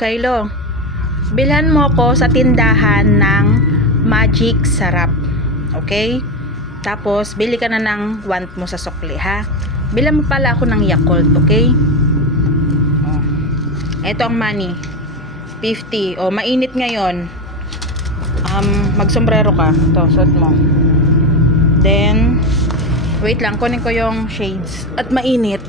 Kylo, bilhan mo ko sa tindahan ng Magic Sarap. Okay? Tapos, bili ka na ng want mo sa sukli, ha? Bilhan mo pala ako ng Yakult, okay? Oh. Ito ang money. 50. Oh, mainit ngayon. Magsombrero ka. Ito, suot mo. Then, wait lang, kunin ko yung shades. At mainit.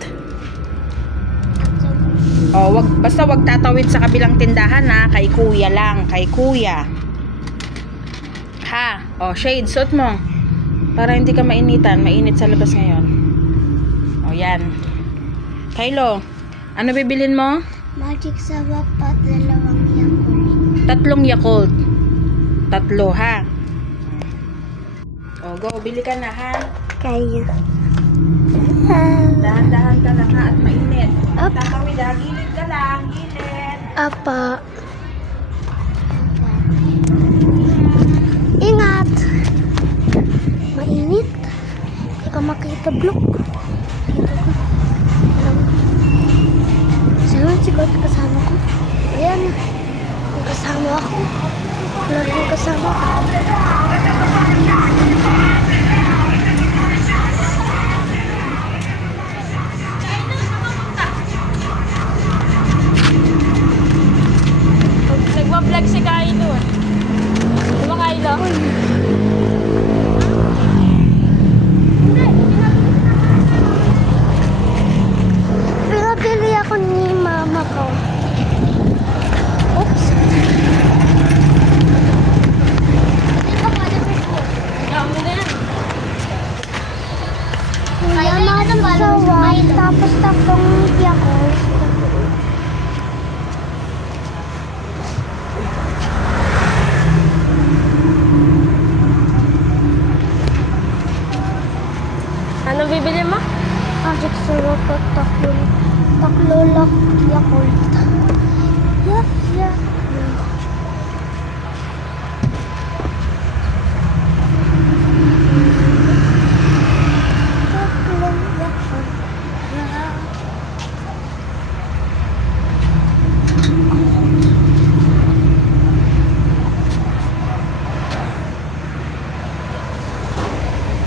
Oh, basta wag tatawid sa kabilang tindahan, ha? Kay kuya lang, kay kuya. Ha? Oh, shades, suot mo. Para hindi ka mainitan. Mainit sa labas ngayon. Oh, yan. Kylo, ano bibilin mo? Magic Sarap at 2 Yakult. 3 Yakult. 3, ha? Oh, go. Bili ka na, ha? Kaya. Dahan-dahan ka lang, ha? At mainit. Up. Tatawid, ha? Gilid ka lang. Gilid. Apa. Ingat. Mainit. Hindi ka makita block. Saan siguro kasama ko? Ayan. Yung kasama ako. Wala yung kasama ko. Nagwa-vlog si Kylo. Di ba, Kylo? Pinabili ako ni mama ko. Oops. Dami na yan. Magic Sarap, tapos 3 Yakult. Ano bibili mo? Magic Sarap at 3 lang Yakult. Yeah.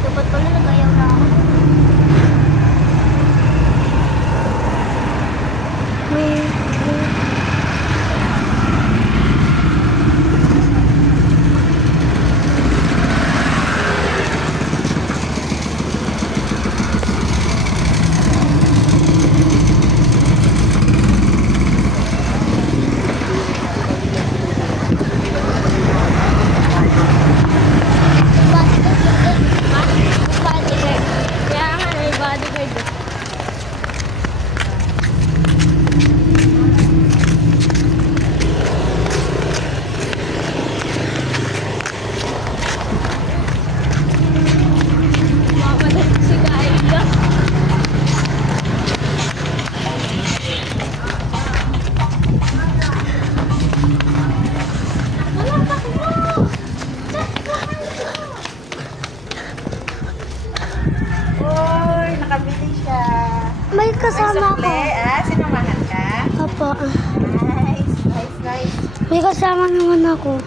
Dapat pala nagayaw na ako. Kaya nga, may bodyguard. Mapalit si Kylo. Uy, nakabili siya. May kasama Sukli, ako. Sinamahan ka? Apa. Nice. May kasama naman ako.